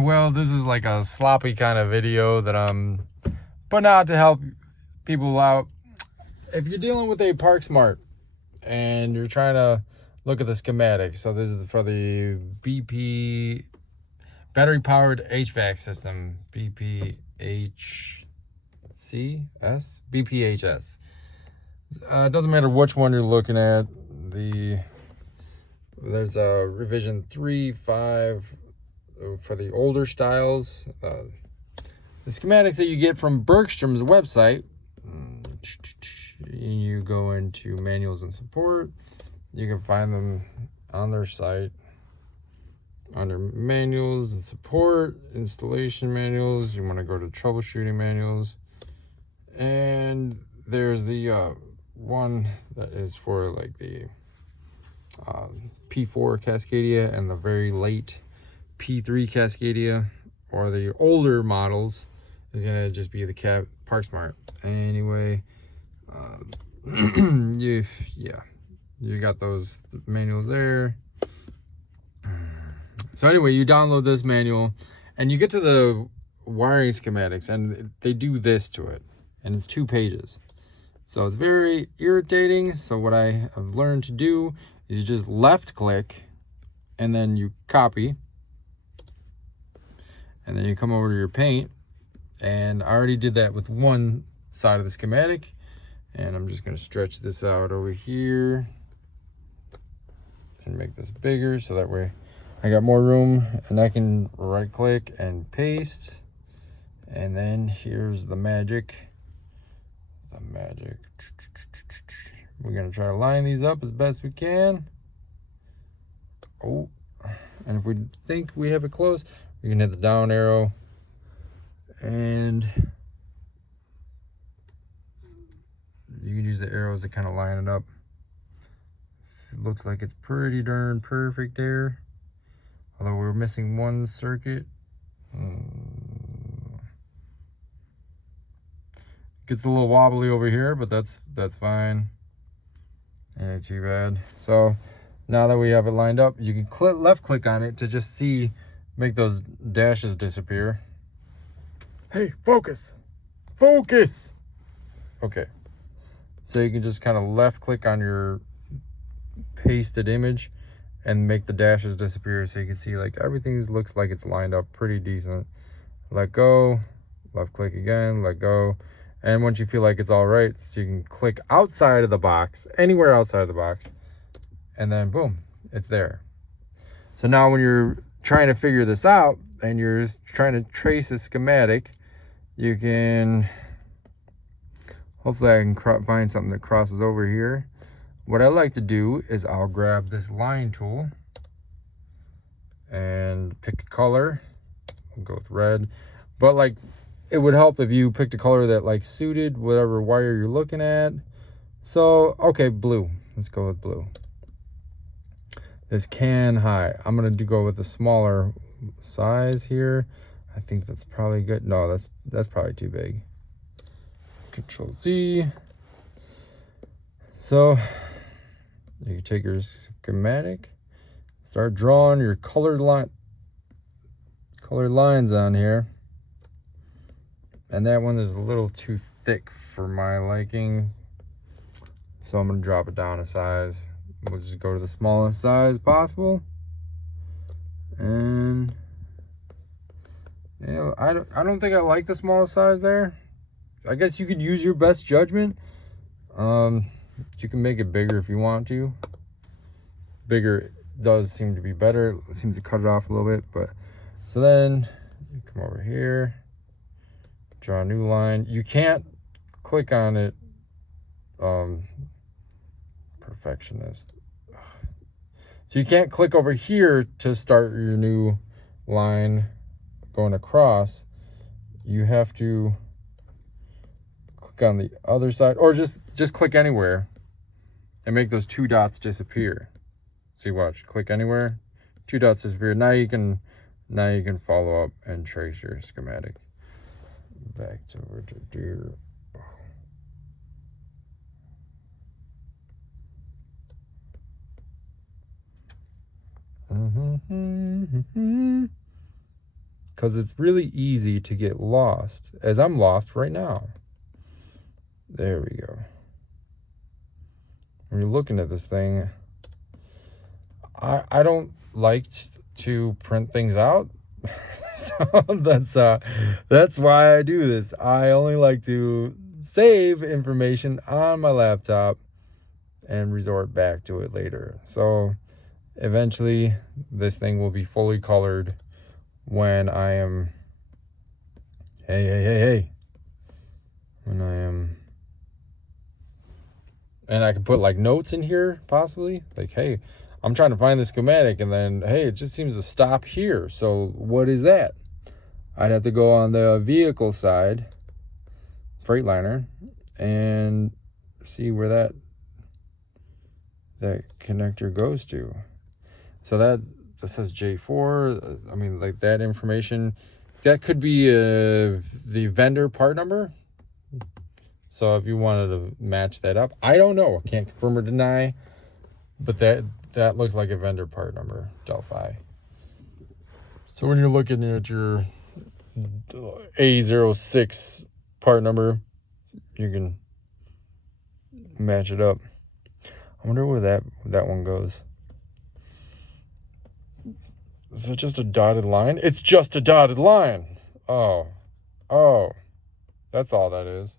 Well, this is like a sloppy kind of video that I'm putting out to help people out. If you're dealing with a Park Smart and you're trying to look at the schematics, so this is for the BP battery powered HVAC system, BPHS. It doesn't matter which one you're looking at. There's a revision 3.5 for the older styles. The schematics that you get from Bergstrom's website, you go into manuals and support. You can find them on their site under manuals and support, installation manuals. You want to go to troubleshooting manuals, and there's the one that is for like the P4 Cascadia and the very late P3 Cascadia, or the older models is gonna just be the Park Smart. Anyway, you got those manuals there. So anyway, you download this manual and you get to the wiring schematics, and they do this to it, and it's 2 pages. So it's very irritating. So what I have learned to do is you just left click and then you copy, and then you come over to your paint. And I already did that with one side of the schematic, and I'm just going to stretch this out over here and make this bigger, so that way I got more room, and I can right click and paste. And then here's the magic. We're going to try to line these up as best we can. Oh, and if we think we have it close, we can hit the down arrow, and you can use the arrows to kind of line it up. It looks like it's pretty darn perfect there, although we're missing one circuit. Gets a little wobbly over here, but that's fine. Ain't too bad. So now that we have it lined up, you can left click on it to just make those dashes disappear. Hey, focus. Okay, so you can just kind of left click on your pasted image and make the dashes disappear, so you can see like everything looks like it's lined up pretty decent. Let go, left click again, let go. And once you feel like it's all right, so you can click outside of the box, anywhere outside of the box, and then boom, it's there. So now when you're trying to figure this out and you're trying to trace a schematic, you can, hopefully I can find something that crosses over here. What I like to do is I'll grab this line tool and pick a color. I'll go with red, but like it would help if you picked a color that like suited whatever wire you're looking at. So, okay, blue. Let's go with blue. This can high. I'm gonna go with the smaller size here. I think that's probably good. No, that's probably too big. Control Z. So you can take your schematic, start drawing your colored lines on here. And that one is a little too thick for my liking, so I'm gonna drop it down a size. We'll just go to the smallest size possible. And yeah, I don't think I like the smallest size there. I guess you could use your best judgment. You can make it bigger if you want to. Bigger does seem to be better. It seems to cut it off a little bit, but so then you come over here, draw a new line. You can't click on it. Perfectionist. So you can't click over here to start your new line going across. You have to click on the other side, or just click anywhere and make those 2 dots disappear. See, watch, click anywhere, 2 dots disappear. Now you can follow up and trace your schematic. Back to over to deer. because it's really easy to get lost, as I'm lost right now. There we go. When you're looking at this thing, I don't like to print things out. So that's why I do this. I only like to save information on my laptop and resort back to it later. So eventually this thing will be fully colored when I am when I am, and I can put like notes in here possibly, like, hey, I'm trying to find the schematic, and then, hey, it just seems to stop here. So what is that? I'd have to go on the vehicle side, Freightliner, and see where that connector goes to. So that says J4. I mean, like, that information, that could be the vendor part number. So if you wanted to match that up, I don't know. I can't confirm or deny, but that looks like a vendor part number, Delphi. So when you're looking at your A06 part number, you can match it up. I wonder where that one goes. Is it just a dotted line? It's just a dotted line. Oh, that's all that is.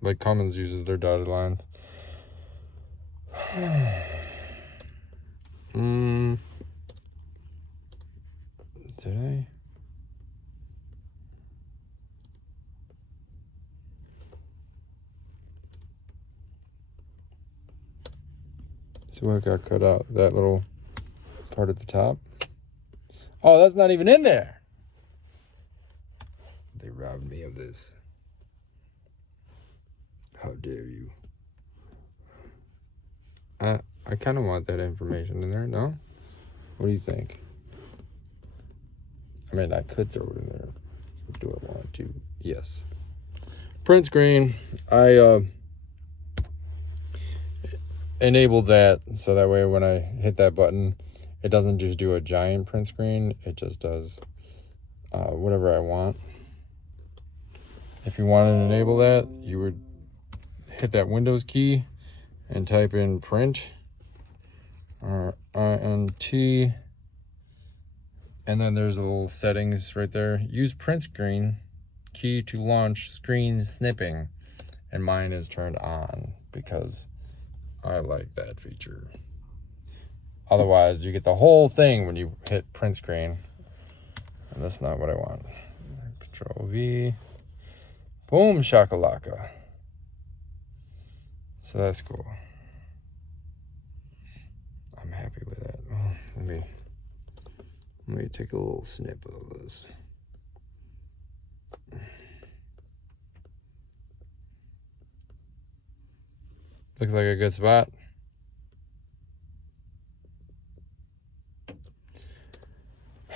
Like Cummins uses their dotted lines. Did I? See what got cut out? That little part at the top. Oh, that's not even in there. They robbed me of this. How dare you? I kind of want that information in there, no? What do you think? I mean, I could throw it in there. Do I want to? Yes. Print screen. I enabled that so that way when I hit that button, it doesn't just do a giant print screen. It just does whatever I want. If you wanted to enable that, you would hit that Windows key and type in print, or INT, and then there's a little settings right there. Use print screen key to launch screen snipping, and mine is turned on because I like that feature. Otherwise, you get the whole thing when you hit print screen, and that's not what I want. Control V, boom shakalaka. So that's cool. I'm happy with that. Oh, let me take a little snip of this. Looks like a good spot.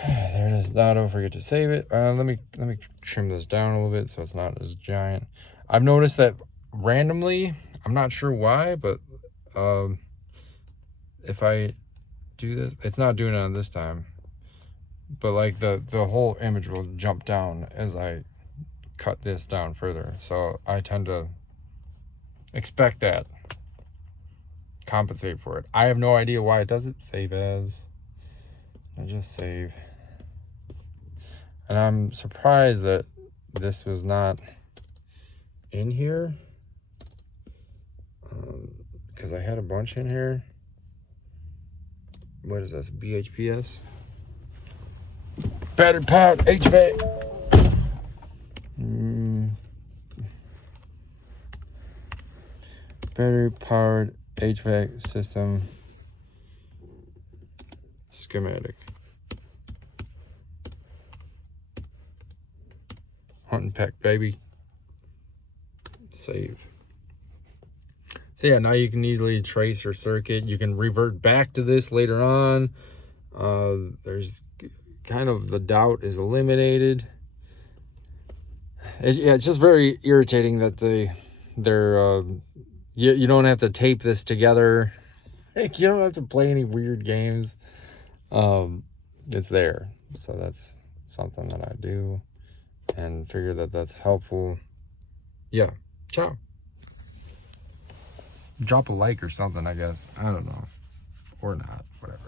There it is. Now don't forget to save it. Let me trim this down a little bit so it's not as giant. I've noticed that randomly, I'm not sure why, but if I do this, it's not doing it on this time, but like the whole image will jump down as I cut this down further. So I tend to expect that, compensate for it. I have no idea why it does it. Save as. I just save. And I'm surprised that this was not in here, because I had a bunch in here. What is this? BHPS? Battery powered HVAC. Battery powered HVAC system schematic. Hunt and peck, baby. Save. So yeah, now you can easily trace your circuit. You can revert back to this later on. There's kind of, the doubt is eliminated. It's just very irritating that you don't have to tape this together. Like, you don't have to play any weird games. it's there. So that's something that I do and figure that that's helpful. Yeah, ciao. Drop a like or something, I guess. I don't know. Or not, whatever.